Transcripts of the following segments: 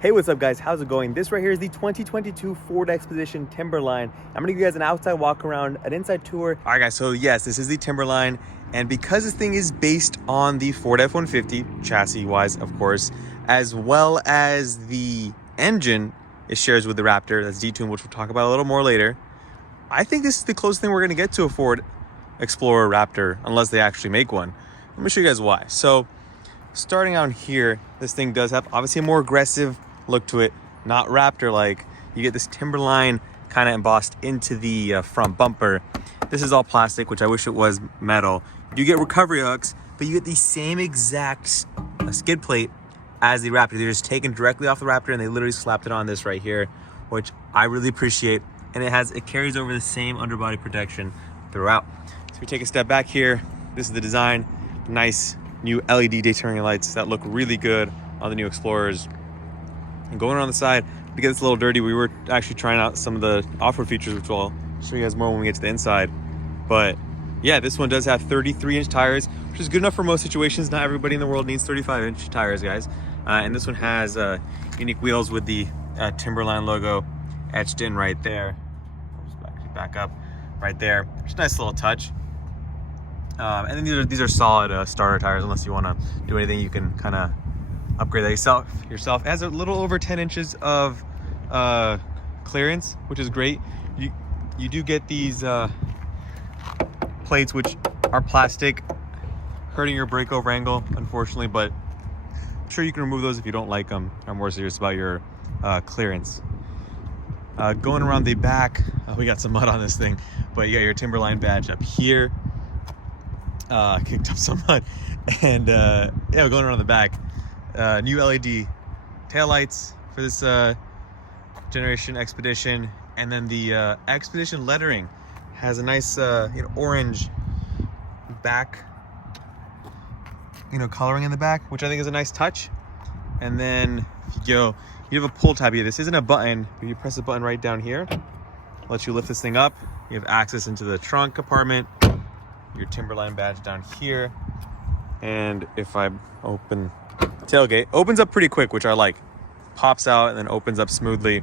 Hey, what's up guys? How's it going? This right here is the 2022 Ford Expedition Timberline. I'm gonna give you guys an outside walk around, an inside tour. All right guys, so yes, this is the Timberline. And because this thing is based on the Ford F-150, chassis wise, of course, as well as the engine it shares with the Raptor, that's detuned, which we'll talk about a little more later. I think this is the closest thing we're gonna get to a Ford Explorer Raptor, unless they actually make one. Let me show you guys why. So starting out here, this thing does have obviously a more aggressive look to it, not Raptor like. You get this Timberline kind of embossed into the front bumper. This is all plastic, which I wish it was metal. You get recovery hooks, but you get the same exact skid plate as the Raptor. They're just taken directly off the Raptor and they literally slapped it on this right here, which I really appreciate. And it carries over the same underbody protection throughout. So we take a step back here. This is the design. Nice new LED day-turning lights that look really good on the new Explorers. And going around the side, to get this a little dirty, we were actually trying out some of the off-road features, which I'll show you guys more when we get to the inside. But yeah, this one does have 33-inch tires, which is good enough for most situations. Not everybody in the world needs 35-inch tires, guys. And this one has unique wheels with the Timberline logo etched in right there. I'll just back up right there. Just a nice little touch. And then these are solid starter tires. Unless you want to do anything, you can kind of upgrade that yourself. It has a little over 10 inches of clearance, which is great. You do get these plates, which are plastic, hurting your brake over angle, unfortunately, but I'm sure you can remove those if you don't like them. I'm more serious about your clearance. Going around the back, we got some mud on this thing, but you got your Timberline badge up here. Kicked up some mud. And yeah, going around the back, new LED taillights for this generation Expedition. And then the Expedition lettering has a nice orange back, coloring in the back, which I think is a nice touch. And then if you have a pull tab here. This isn't a button, but you press the button right down here, lets you lift this thing up. You have access into the trunk compartment, your Timberline badge down here. And if I open tailgate, opens up pretty quick, which I like. Pops out and then opens up smoothly.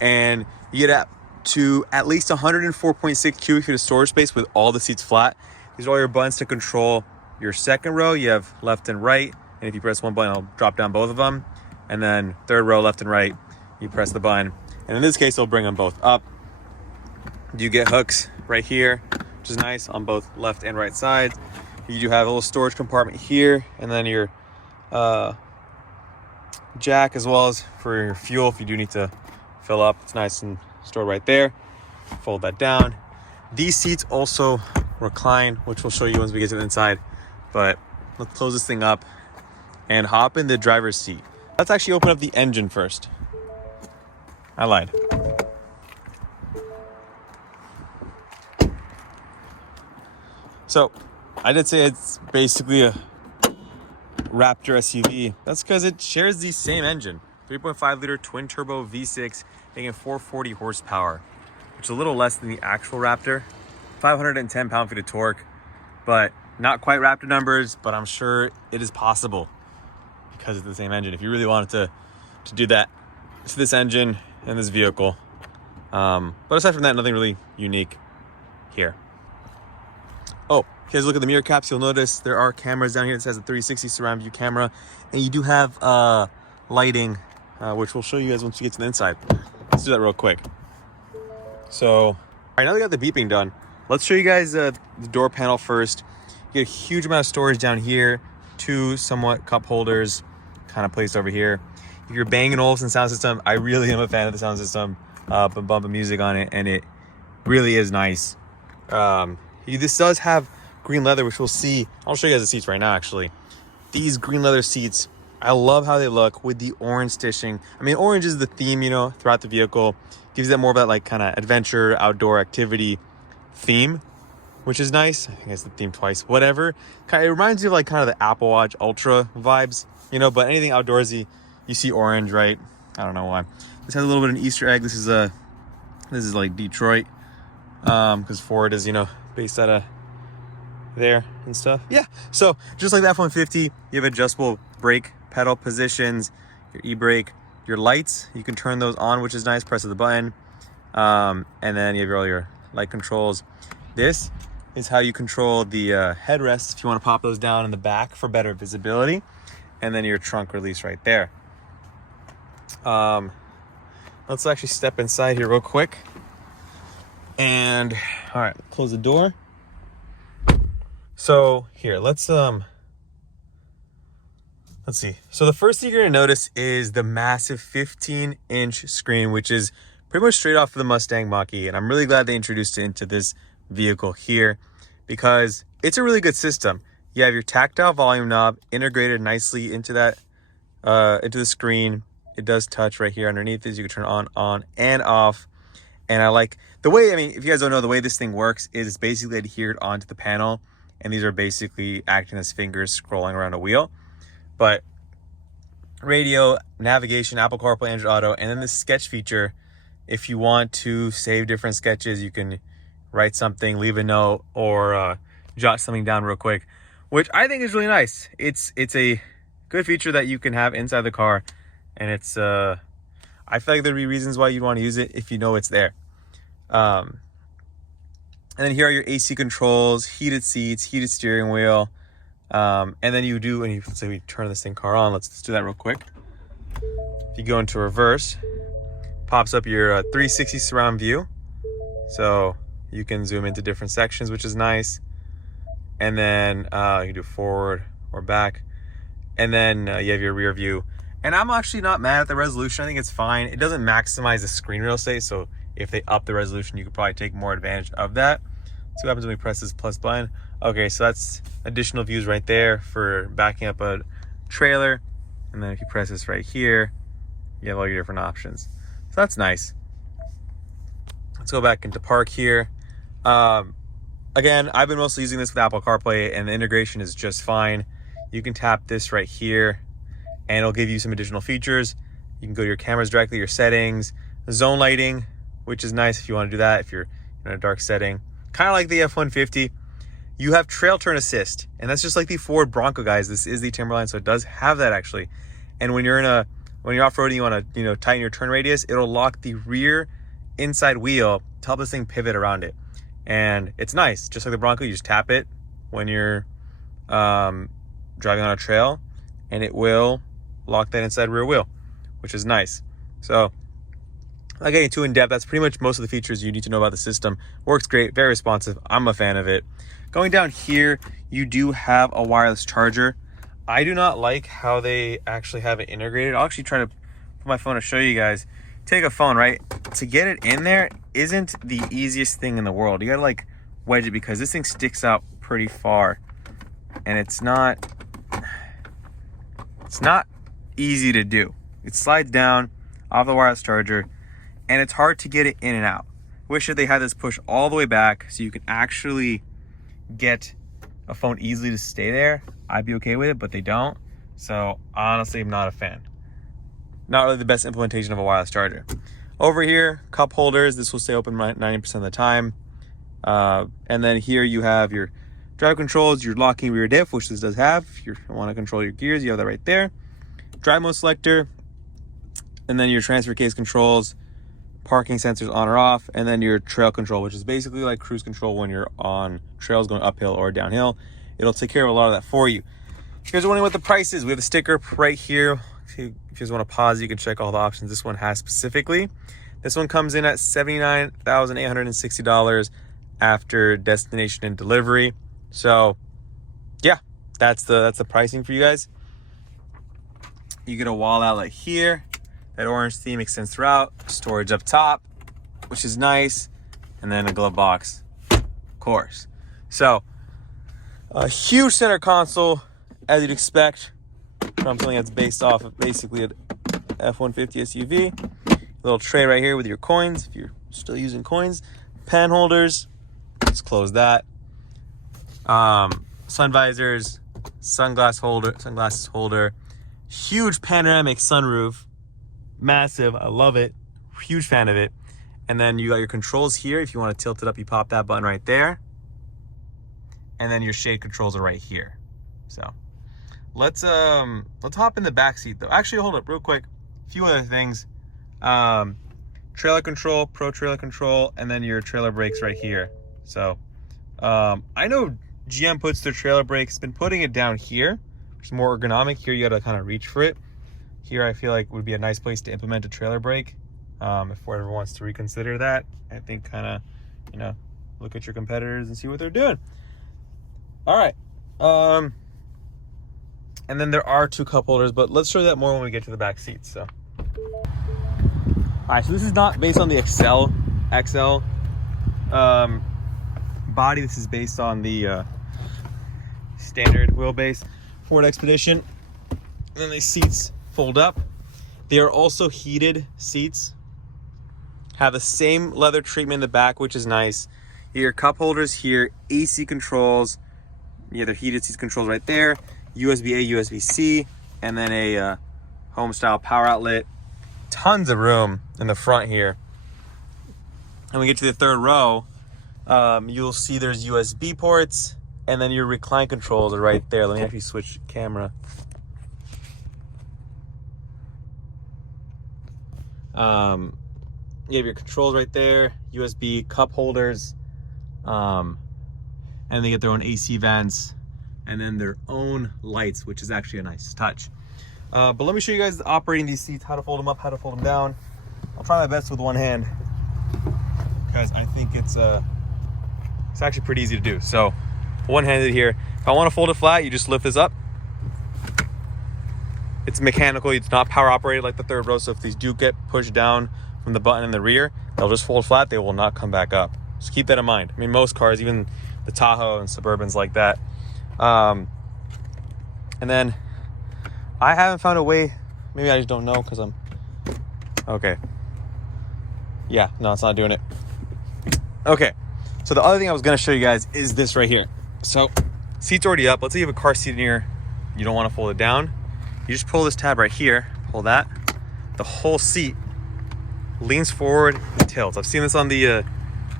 And you get up to at least 104.6 cubic feet of storage space with all the seats flat. These are all your buttons to control your second row. You have left and right. And if you press one button, it'll drop down both of them. And then third row, left and right, you press the button. And in this case, it'll bring them both up. You get hooks right here, which is nice on both left and right sides. You do have a little storage compartment here, and then your jack, as well as for your fuel if you do need to fill up. It's nice and stored right there. Fold that down. These seats also recline, which we'll show you once we get to the inside. But let's close this thing up and hop in the driver's seat. Let's actually open up the engine first. I lied. So I did say it's basically a Raptor SUV. That's because it shares the same engine. 3.5 liter twin turbo V6, making 440 horsepower, which is a little less than the actual Raptor. 510 pound-feet of torque, but not quite Raptor numbers, but I'm sure it is possible because it's the same engine. If you really wanted to do that to this engine and this vehicle. But aside from that, nothing really unique here. Oh, if you guys look at the mirror caps, you'll notice there are cameras down here. It says a 360 surround view camera, and you do have lighting, which we'll show you guys once we get to the inside. Let's do that real quick. So, all right, now we got the beeping done. Let's show you guys the door panel first. You get a huge amount of storage down here, 2 somewhat cup holders kind of placed over here. If you're Bang & Olufsen sound system, I really am a fan of the sound system. Been bumping music on it, and it really is nice. This does have green leather, which we'll see. I'll show you guys the seats right now, actually. These green leather seats, I love how they look with the orange stitching. I mean, orange is the theme, throughout the vehicle. Gives that more of that like kind of adventure, outdoor activity theme, which is nice. I think it's the theme twice, whatever. It reminds you of like kind of the Apple Watch Ultra vibes, but anything outdoorsy, you see orange, right? I don't know why. This has a little bit of an Easter egg. This is like Detroit, because Ford is, based out of there and stuff. Yeah, so just like the F-150, you have adjustable brake pedal positions, your e-brake, Your lights, you can turn those on, which is nice. Press the button. And then you have all your light controls. This is how you control the headrests if you want to pop those down in the back for better visibility. And then your trunk release right there. Let's actually step inside here real quick. And all right, close the door. So here, let's see. So the first thing you're gonna notice is the massive 15-inch screen, which is pretty much straight off of the Mustang Mach-E. And I'm really glad they introduced it into this vehicle here because it's a really good system. You have your tactile volume knob integrated nicely into that, into the screen. It does touch right here underneath this. You can turn it on and off. And I like the way, I mean, if you guys don't know, the way this thing works is it's basically adhered onto the panel. And these are basically acting as fingers scrolling around a wheel. But radio, navigation, Apple CarPlay, Android Auto, and then the sketch feature. If you want to save different sketches, you can write something, leave a note, or jot something down real quick, which I think is really nice. It's a good feature that you can have inside the car. And it's, I feel like there'd be reasons why you'd want to use it if you know it's there. And then here are your AC controls, heated seats, heated steering wheel. And then let's say we turn this car on. Let's do that real quick. If you go into reverse, pops up your 360 surround view. So you can zoom into different sections, which is nice. And then you can do forward or back. And then you have your rear view. And I'm actually not mad at the resolution. I think it's fine. It doesn't maximize the screen real estate. So if they up the resolution, you could probably take more advantage of that. See what happens when we press this plus button. Okay, so that's additional views right there for backing up a trailer. And then if you press this right here, you have all your different options. So that's nice. Let's go back into park here. Again, I've been mostly using this with Apple CarPlay and the integration is just fine. You can tap this right here and it'll give you some additional features. You can go to your cameras directly, your settings, zone lighting, which is nice if you want to do that if you're in a dark setting. Kind of like the F-150. You have trail turn assist, and that's just like the Ford Bronco, guys. This is the Timberline, so it does have that actually. And when you're off-roading, you want to tighten your turn radius, it'll lock the rear inside wheel to help this thing pivot around it. And it's nice, just like the Bronco. You just tap it when you're driving on a trail, and it will lock that inside rear wheel, which is nice. So, not getting too in depth, that's pretty much most of the features you need to know about the system. Works great, very responsive. I'm a fan of it. Going down here, you do have a wireless charger. I do not like how they actually have it integrated. I'll actually try to put my phone to show you guys. Take a phone, right? To get it in there isn't the easiest thing in the world. You gotta like wedge it because this thing sticks out pretty far. And it's not easy to do. It slides down off the wireless charger and it's hard to get it in and out. Wish that they had this push all the way back so you can actually get a phone easily to stay there. I'd be okay with it, but they don't. So honestly, I'm not a fan. Not really the best implementation of a wireless charger. Over here, cup holders. This will stay open 90% of the time. And then here you have your drive controls, your locking rear diff, which this does have. If you want to control your gears, you have that right there. Drive mode selector. And then your transfer case controls, parking sensors on or off, and then your trail control, which is basically like cruise control when you're on trails going uphill or downhill. It'll take care of a lot of that for you. If you guys are wondering what the price is, we have a sticker right here. If you guys want to pause, you can check all the options this one has specifically. This one comes in at $79,860 after destination and delivery. So yeah, that's the pricing for you guys. You get a wall outlet here. That orange theme extends throughout. Storage up top, which is nice. And then a glove box, of course. So, a huge center console, as you'd expect from something that's based off of basically an F-150 SUV. A little tray right here with your coins, if you're still using coins. Pen holders, let's close that. Sun visors, sunglasses holder. Huge panoramic sunroof. Massive, I love it. Huge fan of it. And then you got your controls here. If you want to tilt it up, you pop that button right there. And then your shade controls are right here. So let's hop in the back seat though. Actually, hold up real quick. few other things. Trailer control, pro trailer control, and then your trailer brakes right here. So I know GM puts their trailer brakes, been putting it down here, which is more ergonomic. Here you gotta kind of reach for it. Here I feel like would be a nice place to implement a trailer brake. If whoever wants to reconsider that, I think kind of, you know, look at your competitors and see what they're doing. All right. And then there are 2 cup holders, but let's show you that more when we get to the back seats. So, all right, so this is not based on the XL body. This is based on the standard wheelbase Ford Expedition. And then the seats fold up. They are also heated seats. Have the same leather treatment in the back, which is nice. Your cup holders here, AC controls. You have their heated seats controls right there. USB-A, USB-C, and then a home style power outlet. Tons of room in the front here. And we get to the 3rd row, you'll see there's USB ports, and then your recline controls are right there. Let me actually switch camera. You have your controls right there, USB cup holders, and they get their own AC vents, and then their own lights, which is actually a nice touch. But let me show you guys operating these seats, how to fold them up, how to fold them down. I'll try my best with one hand, because I think it's actually pretty easy to do. So one-handed here. If I want to fold it flat, you just lift this up. It's mechanical, it's not power operated like the 3rd row, so if these do get pushed down from the button in the rear, they'll just fold flat, they will not come back up. Just keep that in mind. I mean, most cars, even the Tahoe and Suburbans like that. And then I haven't found a way, maybe I just don't know because I'm, okay. Yeah, no, it's not doing it. Okay, so the other thing I was gonna show you guys is this right here. So, seat's already up. Let's say you have a car seat in here, you don't wanna fold it down. You just pull this tab right here, pull that. The whole seat leans forward and tilts. I've seen this on the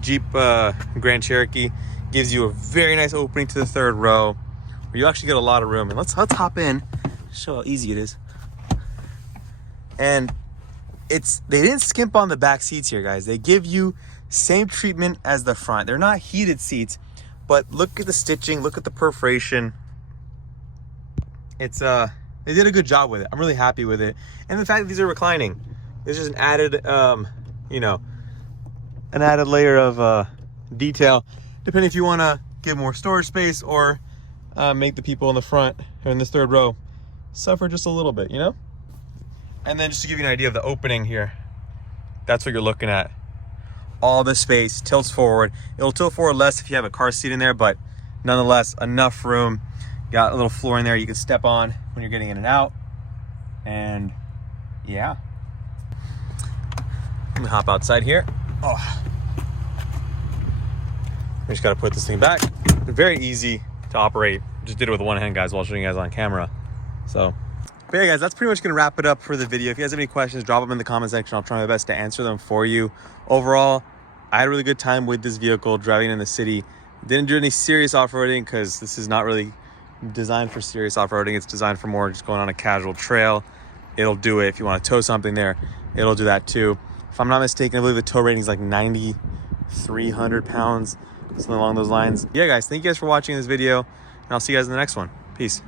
Jeep Grand Cherokee. Gives you a very nice opening to the 3rd row, where you actually get a lot of room. And let's hop in, show how easy it is. And they didn't skimp on the back seats here, guys. They give you same treatment as the front. They're not heated seats, but look at the stitching, look at the perforation. It's they did a good job with it. I'm really happy with it. And the fact that these are reclining, this is an added, you know, an added layer of detail, depending if you want to give more storage space or make the people in the front or in this 3rd row suffer just a little bit, you know? And then just to give you an idea of the opening here, that's what you're looking at. All the space tilts forward. It'll tilt forward less if you have a car seat in there, but nonetheless, enough room. Got a little floor in there you can step on when you're getting in and out. And yeah. Let me hop outside here. Oh. I just gotta put this thing back. Very easy to operate. Just did it with one hand, guys, while showing you guys on camera. So, but yeah, guys, that's pretty much gonna wrap it up for the video. If you guys have any questions, drop them in the comment section. I'll try my best to answer them for you. Overall, I had a really good time with this vehicle driving in the city. Didn't do any serious off-roading because this is not really designed for serious off-roading. It's designed for more just going on a casual trail. It'll do it. If you want to tow something there, it'll do that too. If I'm not mistaken, I believe the tow rating is like 9,300 pounds, something along those lines. Yeah, guys, thank you guys for watching this video, and I'll see you guys in the next one. Peace.